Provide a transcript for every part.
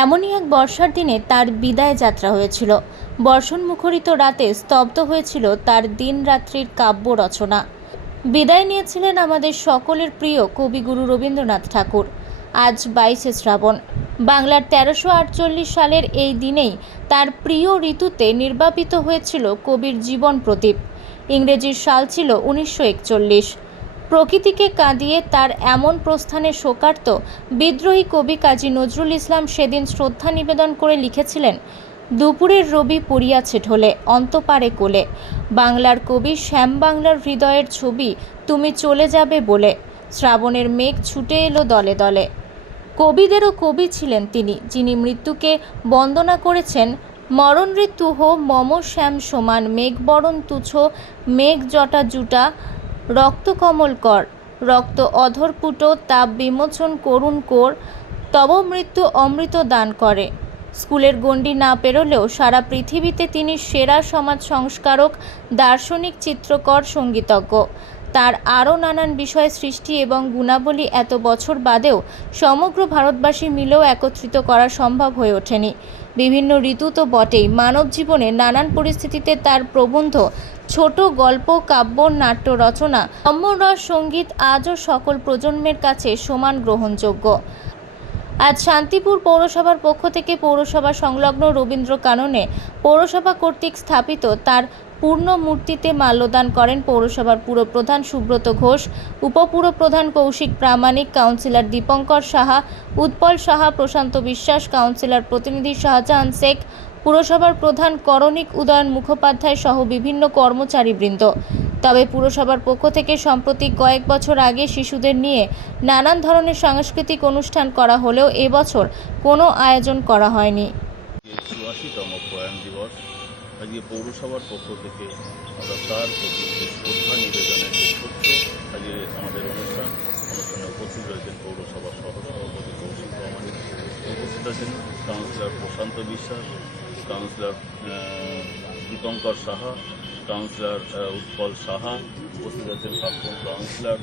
এমনই এক বর্ষার দিনে তার বিদায় যাত্রা হয়েছিল। বর্ষণ মুখরিত রাতে স্তব্ধ হয়েছিল তার দিনরাত্রির কাব্য রচনা। বিদায় নিয়েছিলেন আমাদের সকলের প্রিয় কবিগুরু রবীন্দ্রনাথ ঠাকুর। আজ বাইশে শ্রাবণ। বাংলার তেরোশো আটচল্লিশ সালের এই দিনেই তার প্রিয় ঋতুতে নির্বাপিত হয়েছিল কবির জীবন প্রদীপ। ইংরেজির সাল ছিল উনিশশো একচল্লিশ। প্রকৃতিকে কাঁদিয়ে তার এমন প্রস্থানে শোকার্ত বিদ্রোহী কবি কাজী নজরুল ইসলাম সেদিন শ্রদ্ধা নিবেদন করে লিখেছিলেন, দুপুরের রবি পড়িয়াছে ঢোলে অন্তপারে কোলে। বাংলার কবি শ্যাম বাংলার হৃদয়ের ছবি, তুমি চলে যাবে বলে। শ্রাবণের মেঘ ছুটে এলো দলে দলে। কবিদেরও কবি ছিলেন তিনি, যিনি মৃত্যুকে বন্দনা করেছেন, মরণ ঋতু হো মম শ্যাম সমান, মেঘবরণ তুচ্ছ, মেঘ জটা জুটা রক্ত কমল কর। রক্ত অধরপুট তাপ বিমোচন করুণ কোর, তব মৃত্যু অমৃত দান করে। স্কুলের গণ্ডি না পেরোলেও সারা পৃথিবীতে তিনি সেরা সমাজ সংস্কারক, দার্শনিক, চিত্রকর, সঙ্গীতজ্ঞ। তার আরও নানান বিষয় সৃষ্টি এবং গুণাবলী এত বছর বাদেও সমগ্র ভারতবাসী মিলেও একত্রিত করা সম্ভব হয়ে ওঠেনি। বিভিন্ন ঋতু তো বটেই, মানব জীবনে নানান পরিস্থিতিতে তার প্রবন্ধ ছোট গল্প, কাব্য, নাট্য রচনা অমরস সংগীত আজও সকল প্রজন্মের কাছে সমান গ্রহণযোগ্য। আজ শান্তিপুর পৌরসভার পক্ষ থেকে পৌরসভা সংলগ্ন রবীন্দ্র কাননে পৌরসভা কর্তৃক স্থাপিত তার পূর্ণ মূর্তিতে মাল্যদান করেন পৌরসভার পুরপ্রধান সুব্রত ঘোষ, উপপুরপ্রধান কৌশিক প্রামাণিক, কাউন্সিলর দীপঙ্কর সাহা, উৎপল সাহা, প্রশান্ত বিশ্বাস, কাউন্সিলর প্রতিনিধি শাহজাহান শেখ পুরসভার প্রধান করণিক উদয়ন মুখোপাধ্যায় সহ বিভিন্ন কর্মচারীবৃন্দ। তবে পুরসভার পক্ষ থেকে সম্প্রতি কয়েক বছর আগে শিশুদের নিয়ে নানান ধরনের সাংস্কৃতিক অনুষ্ঠান করা হলেও এবছর কোনো আয়োজন করা হয়নি। আজকে পৌরসভার পক্ষ থেকে আমরা তার প্রতি শ্রদ্ধা নিবেদনের আজকে আমাদের অনুষ্ঠান, অনুষ্ঠানে উপস্থিত রয়েছেন কৌশিক রহমানি উপস্থিত আছেন councillor Prashanta Biswas councillor Dipankar Saha, councillor Utpal Saha, উপস্থিত আছেন প্রাক্তন কাউন্সিলর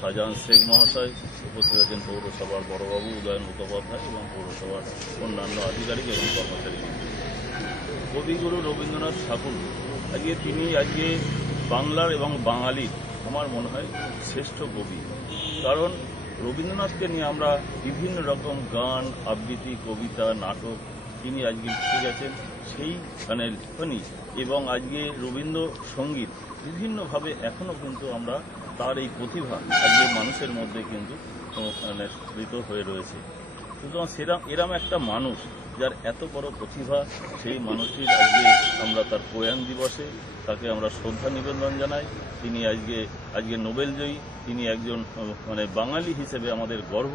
শাহজাহান শেখ মহাশয়, উপস্থিত আছেন পৌরসভার বড়বাবু উদয়ন মুখোপাধ্যায় এবং পৌরসভার অন্যান্য আধিকারিক এবং কর্মচারী কবিগুরু রবীন্দ্রনাথ ঠাকুর, আজকে তিনি আজকে বাংলার এবং বাঙালির আমার মনে হয় শ্রেষ্ঠ কবি। কারণ রবীন্দ্রনাথকে নিয়ে আমরা বিভিন্ন রকম গান, আবৃত্তি, কবিতা, নাটক তিনি আজকে লিখে গেছেন, সেই মানে লিখনি এবং আজকে রবীন্দ্র সংগীত বিভিন্নভাবে এখনও কিন্তু আমরা তার এই প্রতিভা আজকে মানুষের মধ্যে কিন্তু স্ফীত হয়ে রয়েছে। সুতরাং সেরাম এরম একটা মানুষ যার এত বড় প্রতিভা, সেই মানুষটির আজকে আমরা তার প্রয়াণ দিবসে তাকে আমরা শ্রদ্ধা নিবেদন জানাই। তিনি আজকে আজকে নোবেল জয়ী তিনি একজন মানে বাঙালি হিসেবে আমাদের গর্ব।